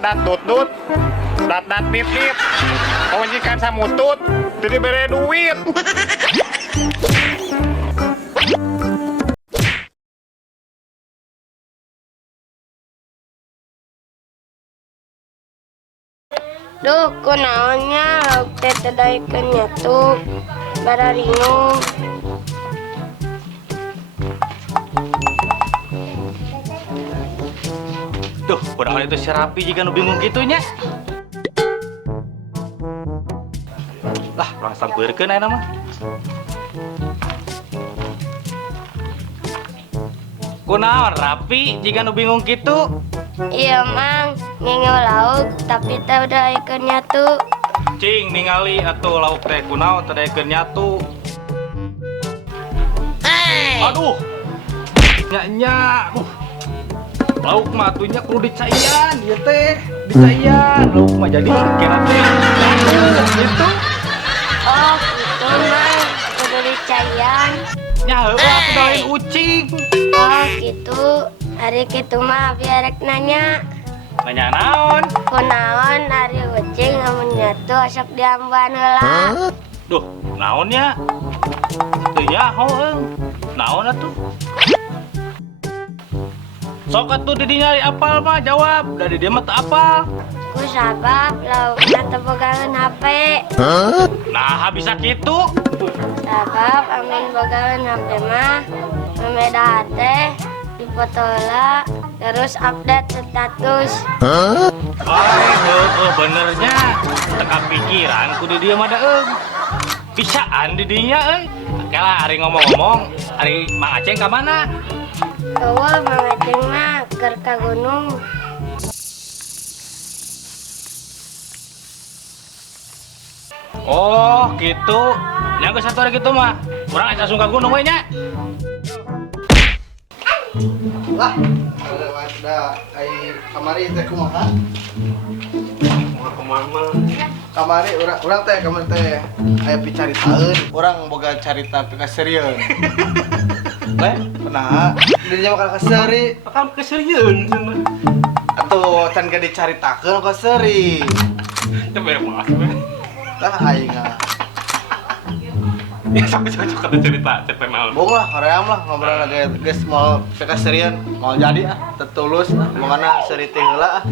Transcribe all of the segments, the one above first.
Dat tut tut. Dat nit nit. Majikan samutut. Jadi bere duit. Duh, kunaonnya lauk teh tadaikeun nyatu bararingung. Duh, kunaon itu si Rapi jika nu bingung gitunya. Lah, urang sampeurkeun aya mah. Kunaon Rapi jika nu bingung gitu? Iya mang, ngengeu lauk tapi teh udah ikeun nyatu. Cing ningali atuh lauk teh kunaon teh daekeun nyatu. Aduh. Nya. Lauk mah atunya kudu dicaian, ieu teh. Dicaian. Lauk mah jadi kira teh. Gitu. Oh, gitu mang, kudu dicaian. Nya heueuh atuh lain ucing. Oh, gitu. Hari kitu mah biar rek nanya. Nanya naon? Kunaon hari ucing amun nyatu sok diamban heula. Duh, naonnya? Teu nyaho eung. Naon atuh? Sok atuh di dinya apal mah jawab. Da di dieu mah teu apal. Ku sabab laukna teu bogaeun HP. Nah, bisa kitu. Sabab amun bogaeun HP mah memeda teh dipoto heula terus update status. Benernya teka pikiran kudu dia mah da eung. Bisaan di dinya euy. Kalah ari ngomong-ngomong, ari Mang Aceng ka mana? Eueuh Mang Aceng mah keur ka gunung. Oh, gitu. Nya geus satu hari gitu mah. Urang asa sungka gunung we nya. Lah, ada ai kamari teh kumaha? Kumaha? Kamari urang teh kamari teh aya picaritaeun. Urang boga carita kaseureun. Teh, pernah dinya bakal kaseuri. Bakal keserian cenah. Atuh can ge dicaritakeun kaseuri. Teu bebas we. Tah aing ah. Ya sok kada cerita naon. Bong lah, hoream lah ngobrol lagi geus mau kaserian, mau jadi ah, tetulus ah, mangana seuri teh heula ah.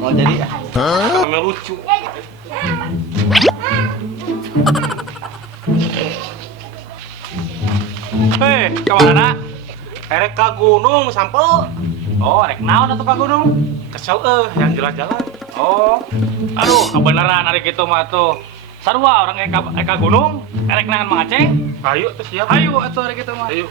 Mau jadi ah. Ame lucu. Hei, kemana? Erek ka gunung sampel. Oh, erek naon atuh ka gunung? Kesel yang jalan-jalan. Oh, aduh, kebenaran hari gitu mah tuh. Sarua orang eka gunung, erek nahan Mang Aceng. Ayo, tuh siap. Ayo, atuh hari gitu mah. Ayo.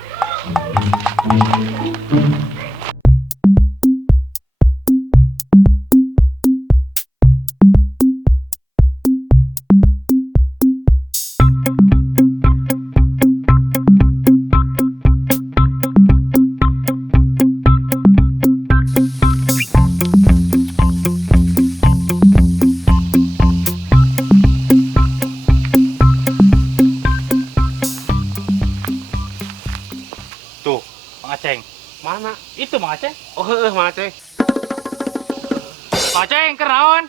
Tuh, Mang Aceng. Mana? Itu Mang Aceng. Oh, heeh, Mang Aceng. Mang Aceng, keur naon?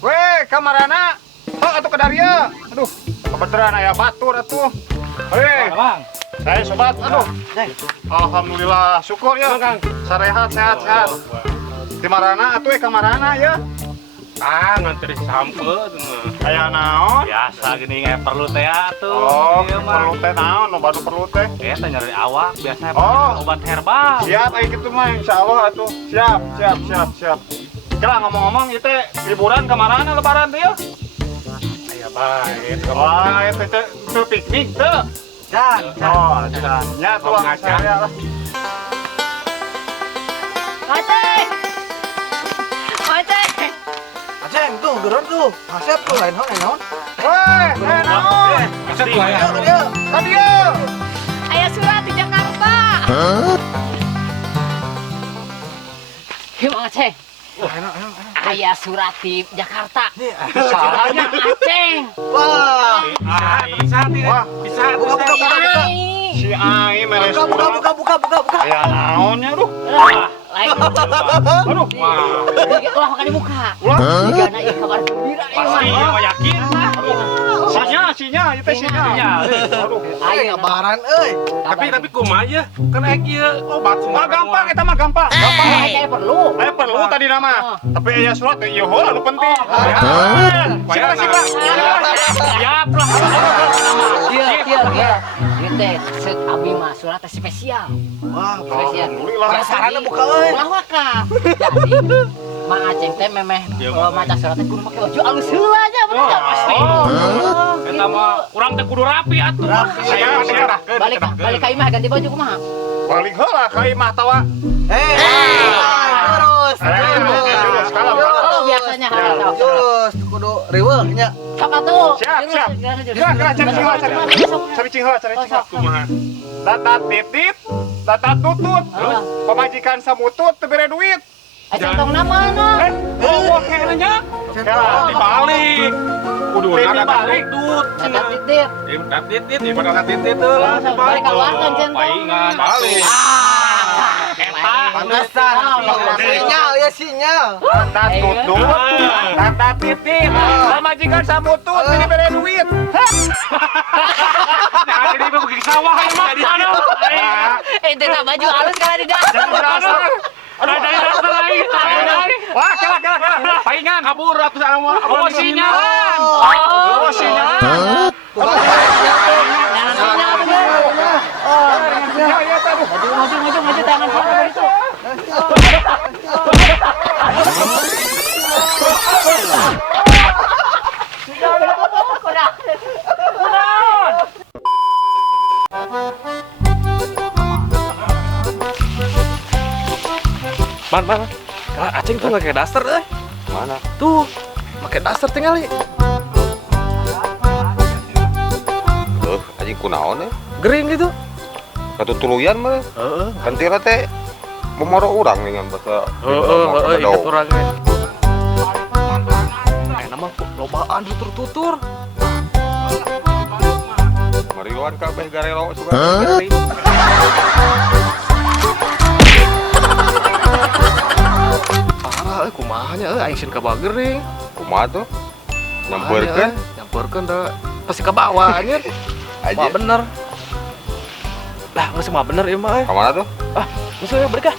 Weh, kamarana. Heuh atuh ke daria. Aduh, kebetulan aya batur atuh. Hei, Bang. saya sobat. Aduh. Alhamdulillah, syukur ya. Sarehat sehat. Di marana atuh kamarana ya. Ah, ngantri sampe Aya naon? biasa gini nggak perlu teh atuh. Oh, Ieu mah. perlu teh naon? Nu baru perlu teh. Teh nyari awak biasa Oh. obat herbal. Siap aya kitu mah insyaallah atuh. Siap. Kira ngomong-ngomong ieu teh liburan ka marana lebaran teh ya? Aya bae. Wah, itu teh piknik teh. Dan, Oh, dan nya tuh Ngaca. saya lah. Aceng. Aceng tuh, geron tuh. Asep tuh lain naon. Weh, naon? Bisa dibayar. Dia. Tadieu. Aya surat di Jakarta. Mang Aceng, aya surat di Jakarta. Soalnya Aceng. Wah. Bisa. Buka. Si Ai meles Buka. Aya naonnya duh. Lain Aduh, wah. Ulah makan di muka. Ulah. Digana ieu kabar gembira ieu Pasti mah. mah yakin. Sinya, itu sinya. Aduh. Ayo ngabaran euy. Tapi kumaha ya? Kan ek ieu obat Ah, gampang eta mah gampang. Gampang. Aya perlu. Aya perlu tadi nama. Tapi aya surat ieu heula nu penting. Siapa sih, Pak? Siap lah. Iya. Ieu teh seut abi mah surat teh spesial. Wah, Spesial. alhamdulillah. penasaran buka euy. Ulah wakaf. Jadi Mang Aceng teh memeh maca surat teh kudu make baju alus heula aja bener Oh, ya? pasti. Eta mah urang teh kudu rapi atuh. Saya Balik ka imah ganti baju kumaha? balik heula ka imah tawa. Terus. Terus kalau Oh, biasanya harus. Terus kudu riweuh nya. Sok atuh. Siap. Gerak cari cingheula. Kumaha? Data titit, data tutut. Pemajikan samutut teu bere duit. Centong mana? Oh, kayaknya nya. Dibalik. Kudu Dibalik. tutut. Ada titik. Titit, ibarat titit tuh. Balik keluarkan centong. Paingan balik. Eta Pantesan. Sinyal ya sinyal. Data tutut, data titit. Pemajikan samutut teu bere duit. nah jadi begitu sawah emang. Aduh. Itu tak baju alus kalau di dasar. Ada dari dasar lagi. Wah, kela. Paingan kabur atuh sama emosinya. Emosinya. Maju tangan sana dari itu. Man, kalau Aceng tuh nggak kayak daster, Mana? tuh, pakai daster tinggal nih, Anjing kunaon ya? gering gitu. Satu tuluyan mah. Kan tira teh memoro urang dengan bahasa. Ingat orangnya. Nama lobaan tutur-tutur. Mariluan kabeh garelo suka. Parah, kumahanya, aing sin kabawa gering. Kumaha tuh? Nyamperkeun. Nyamperkeun dah. Pasti ke bawah anjir. Aja. Mah bener. Lah, nggak semua bener ya mah. Ka mana tuh? Ah, musuh ya balik ah.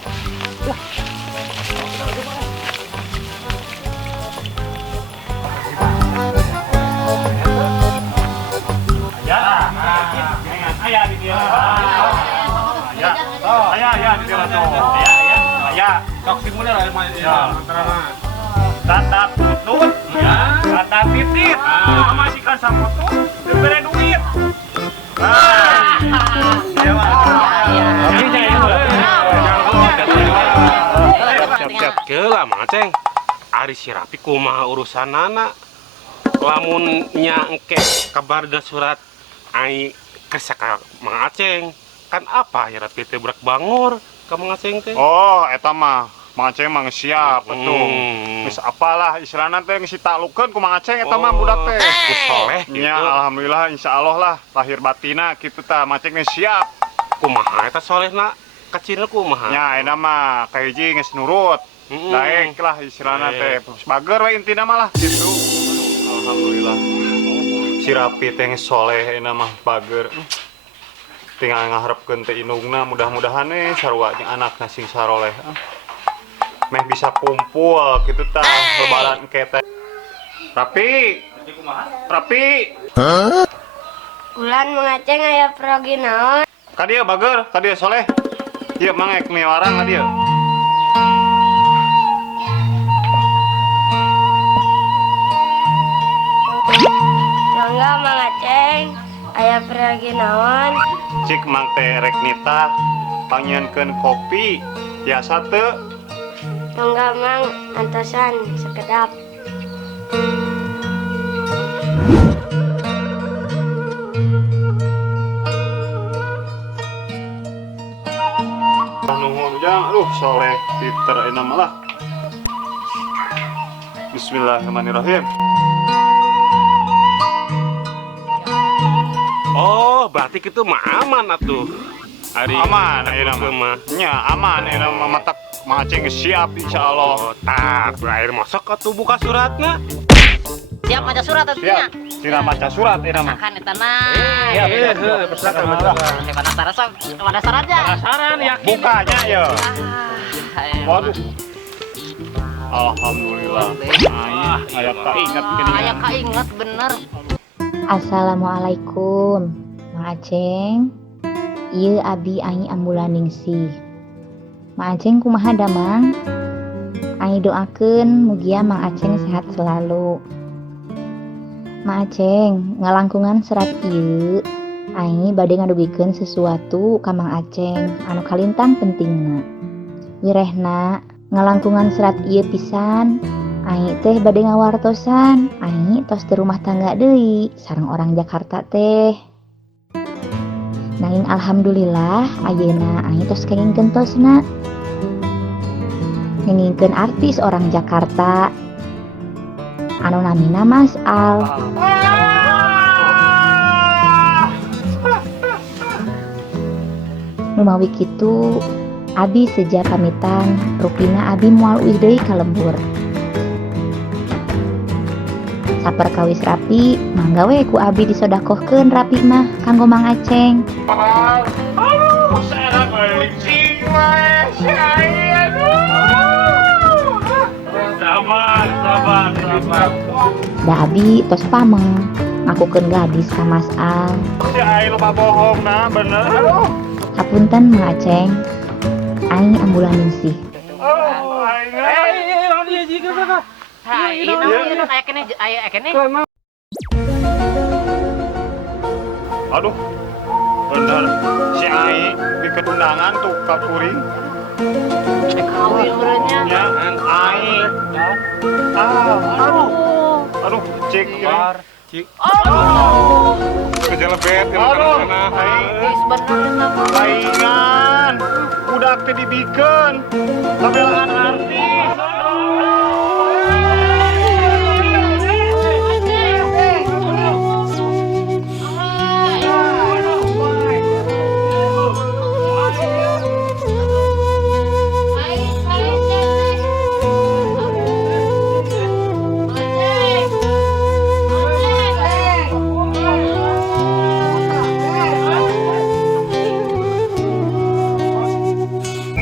Ayah di dia. Ayah di dia tuh. Ayah. Sok sing bener ya. Data tutut, data titit, pemajikan samutut, teu bere duit. Siap-siap keula Mang Aceng. Ari si Rapi kumaha urusanana? Lamun nya engke kabar dan surat ai kersa ka Mang Aceng. Kan apa ya Rapi teh berak bangor ka Mang Aceng teh? Oh, eta mah Mang Aceng mah geus siap atuh. Geus apalah istilahna teh geus ditaklukeun ku Mang Aceng eta mah budak teh. Geus soleh gitu. Nya alhamdulillah insyaallah lah lahir batina kitu tah Mang Aceng geus siap. Kumaha eta solehna? Kecil kumaha? Nya eta mah kahiji geus nurut. Daek lah istilahna teh. Bager we intina mah lah kitu. Alhamdulillah. Si Rapi teh geus soleh eta mah bager. Tinggal ngaharepkeun teh indungna mudah-mudahan sarua jeung anakna sing saroleh. Meh bisa kumpul gitu tah lebaran engke teh. Rapi. Ulan mengaceng aya progi naon? Ka dieu bager, ka dieu soleh. Ieu mangek miwarang ka dieu. Mangga mengaceng aya progi naon? Cik mang teh rek nitah pangieunkeun kopi. Biasa teu? Mangga mang antosan sekedap. Nuhun ujang, aduh soleh Peter enak malah. Bismillahirrahmanirrahim. Oh, berarti kitu mah aman atuh. Ari Aman ayeuna mah. mah. Nya aman ayeuna mah matak Mang Aceng siap insya Allah. Tak, berakhir masak atuh buka suratnya. Siap maca surat tentunya. Siap. Sina maca surat ini mah. Makan eta nah. Iya, pesakan masak. Penasaran aja. Penasaran yakin. Bukanya ya. Waduh. Waduh. Alhamdulillah. Aya kaingat gini. Aya kainget bener. Assalamualaikum, Mang Aceng. Ieu abi ai ambulaningsih. Mang Aceng kumaha da Mang? Ai doakeun mugia Mang Aceng sehat selalu. Mang Aceng, ngalangkungan serat ieu ai bade ngadugikeun sesuatu ka Mang Aceng anu kalintang pentingna. Wirehna ngalangkungan serat ieu pisan. Ai teh bade ngawartosan, ai tos di rumah tangga deui sareng orang Jakarta teh. Nanging alhamdulillah ayeuna ai tos kenging gentosna. Ngengingkeun artis orang Jakarta. Anu namina Mas Al. Numawi kitu, abi seja pamitan, rupina abi moal uih deui ka lembur. Saperkawis Rapi, mangga we ku abi disodakohkeun Rapi mah kanggo Mang Aceng. Aduh, sarang licik weh si Ai. Sabar. Da abi tos pameng ngakukeun gadis ka Mas Al. Si Ai lupa bohong nah, bener. Aduh. Hapunten Mang Aceng, ai ambulaningsih. Oh, Ai. Hai, aya kene. Aduh. Bener. Si Ai bikin undangan tuh ka kuring. Kawin benernya. Ya, Ai. Aduh, cek ini. Kejelebet Aduh. Ai. Geus bener nama. Saingan. Budak teh dibikeun. Kabelaan artis.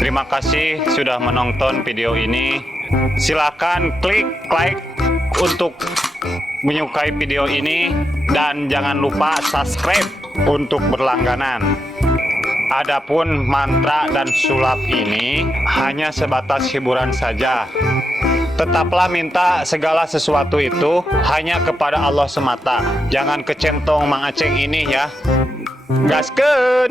Terima kasih sudah menonton video ini. Silakan klik like untuk menyukai video ini dan jangan lupa subscribe untuk berlangganan. Adapun mantra dan sulap ini hanya sebatas hiburan saja. Tetaplah minta segala sesuatu itu hanya kepada Allah semata. Jangan kecentong Mang Aceng ini ya. Gaskeun.